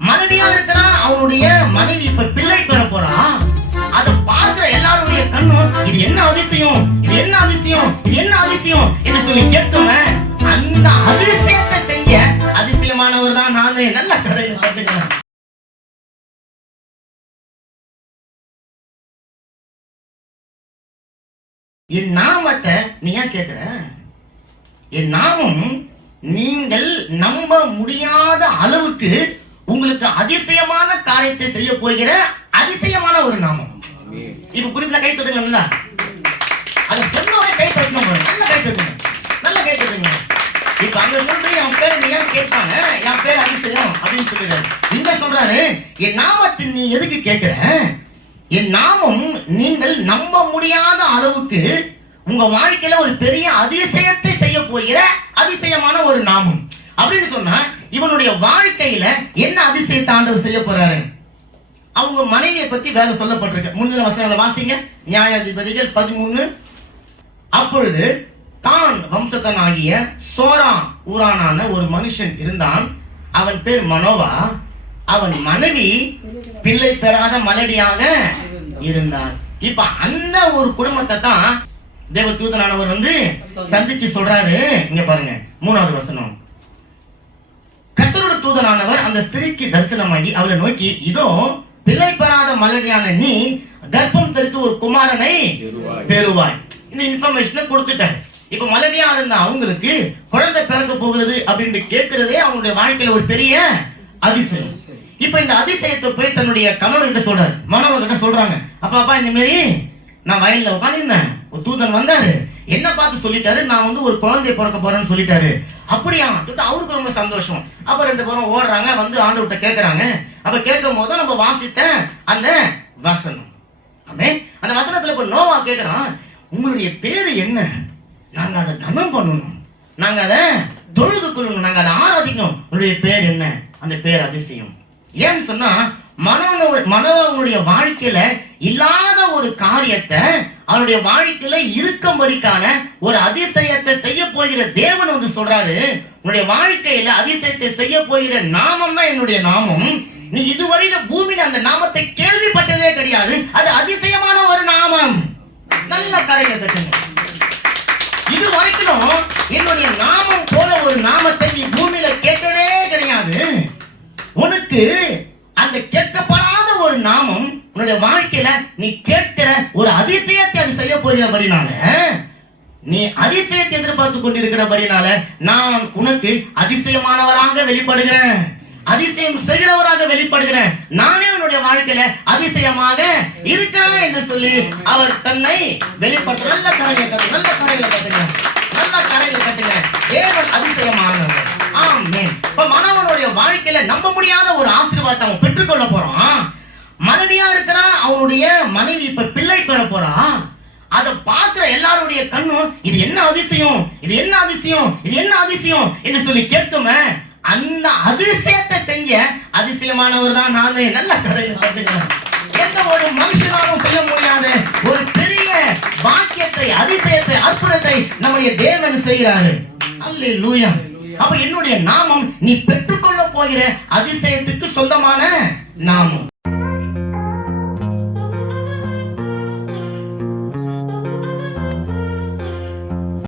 மலடியா இருக்கிறான், அவனுடைய மனைவி இப்ப பிள்ளை பெற போறான். அதை பார்க்கிற எல்லாருடைய கண்ணும் இது என்ன அதிசயம், இது என்ன அதிசயம், இது என்ன அதிசயம் என்று சொல்லி கேட்குமே. அந்த அதிசயத்தை செஞ்ச அதிசயமானவர் தான் நானே. நல்ல கடையில் பார்த்துக்கிறேன். என் நாமத்தை நீ ஏன் கேட்கிற? என் நாமம் நீங்கள் நம்ப முடியாத அளவுக்கு உங்களுக்கு அதிசயமான காரியத்தை செய்ய போகிற அதிசயமான ஒரு நாமம். இப்ப புரியுதுல? கை தட்டுங்க. நல்லா அது சொன்னவரை கை தட்டணும். நல்ல கை தட்டுங்க, நல்ல கை தட்டுங்க. இப்ப அங்க சொல்றது என் பேரு நீ ஏன் கேட்பாங்க, என் பேர் அதிசயம் அப்படின்னு சொல்லுறாரு. இங்க சொல்றாரு, என் நாமத்தை நீ எதுக்கு கேட்கிற? என் நாமம் நீங்கள் நம்ப முடியாத அளவுக்கு உங்க வாழ்க்கையில ஒரு பெரிய அதிசயத்தை செய்ய போகிற அதிசயமான ஒரு நாமம் அப்படின்னு சொன்னா, இவனுடைய வாழ்க்கையில என்ன அதிசயத்தை ஆண்டவர் செய்ய போறாரு? அவங்க மனைவியை பத்தி வேற சொல்லப்பட்டிருக்கு. முந்தின வசனங்களை வாசிங்க. நியாயாதிபதிகள் 13. அப்பொழுது தான் வம்சத்தனாகிய சோரா ஊரானான ஒரு மனுஷன் இருந்தான். அவன் பேர் மனோவா. அவன் மனைவி பிள்ளை பெறாத மலடியாக இருந்தார். இப்ப அந்த ஒரு குடும்பத்தை தான் தேவ தூதனானவர் வந்து சந்திச்சு சொல்றாரு. இங்க பாருங்க 3வது வசனம். கர்த்தருடைய தூதனானவர் அந்த ஸ்திரீக்கு தரிசனமாகி அவளை நோக்கி, இதோ பிள்ளை பெறாத மலடியான நீ கர்ப்பம் தரித்து ஒரு குமாரனை பெறுவாய். இந்த இன்ஃபர்மேஷனை கொடுத்துட்டார். இப்ப மலடியா இருந்த அவங்களுக்கு குழந்தை பிறக்க போகிறது அப்படின்னு கேட்கிறதே அவங்களுடைய வாழ்க்கையில ஒரு பெரிய அதிசயம். இப்ப இந்த அதிசயத்தை போய் தன்னுடைய கணவர்கிட்ட சொல்றாரு, மனவர்கிட்ட சொல்றாங்க. அப்பா இந்த மாதிரி நான் வயல்ல உட்காந்துருந்தேன், ஒரு தூதன் வந்தாரு, என்ன பார்த்து சொல்லிட்டாரு, நான் வந்து ஒரு குழந்தைய பிறக்க போறேன்னு சொல்லிட்டாரு. அப்படியா? அவருக்கு ரொம்ப சந்தோஷம். அப்ப 2 பேரும் ஓடுறாங்க, வந்து ஆண்டவர்கிட்ட கேட்கறாங்க. அப்ப கேட்கும் போது நம்ம வாசித்த அந்த வசனம், அந்த வசனத்துல இப்ப நோவா கேட்கிறான், உங்களுடைய பேரு என்ன? நாங்க அதை கனம் பண்ணணும், நாங்க அதை தொழுது கொள்ளணும், நாங்க அதை ஆராதிக்கணும். உங்களுடைய பேர் என்ன? அந்த பேர் அதிசயம். ஏன்னு சொன்னா, மனோவனுடைய வாழ்க்கையில இல்லாத ஒரு காரியத்தை அவருடைய வாழ்க்கையில இருக்கும்படிக்கான ஒரு அதிசயத்தை செய்ய போகிற தேவன் வந்து சொல்றாரு, உன்னுடைய வாழ்க்கையில அதிசயத்தை செய்ய போகிற நாமம் தான் என்னுடைய நாமம். நீ இதுவரையில பூமியில அந்த நாமத்தை கேள்விப்பட்டதே கிடையாது. அது அதிசயமான ஒரு நாமம். நல்ல காரியத்தை தட்டுங்க. இது வரைக்கும் என்னுடைய நாமம் போல ஒரு நாமத்தை நீ பூமியில கேட்டதே கிடையாது. உனக்கு அந்த கேட்கப்படாத ஒரு நாமம் உன்னுடைய வாழ்க்கையில நீ கேட்கிற ஒரு அதிசயத்தை அது செய்ய போகிறபடினால, நீ அதிசயத்தை எதிர்பார்த்து கொண்டிருக்கிறபடினால நான் உனக்கு அதிசயமானவராக வெளிப்படுகிறேன், அதிசயம் செய்கிறவராக வெளிப்படுகிறேன். நானே உன்னுடைய வாழ்க்கையில அதிசயமாக இருக்கிறேன் என்று சொல்லி அவர் தன்னை வெளிப்படுத்த. நல்ல கரையில கட்டுங்க, நல்ல கரையில கட்டுங்க. தேவன் அதிசயமானவர். ஆமென். இப்ப மனவனுடைய வாழ்க்கையில நம்ப முடியாத ஒரு ஆசீர்வாதத்தை அவன் பெற்றுக்கொள்ள போறான். மலடியா இருக்கிறான், அவனுடைய மனைவி இப்ப பிள்ளை பெற போறான். அதை பார்க்கிற எல்லாருடைய கண்ணும் இது என்ன அதிசயம், இது என்ன அதிசயம், இது என்ன அதிசயம் என்று சொல்லி கேட்குமே. அந்த அதிசயத்தை செஞ்ச அதிசயமானவர் தான் நானே. நல்ல கடையில் பார்த்துக்கிறேன். எந்த ஒரு மனுஷனாலும் செய்ய முடியாத ஒரு பெரிய பாக்கியத்தை, அதிசயத்தை, அற்புதத்தை நம்முடைய தேவன் செய்கிறாரு. அல்லேலூயா. அப்ப என்னுடைய நாமம் நீ பெற்றுக்கொள்ள போகிற அதிசயத்துக்கு சொந்தமான நாமம்.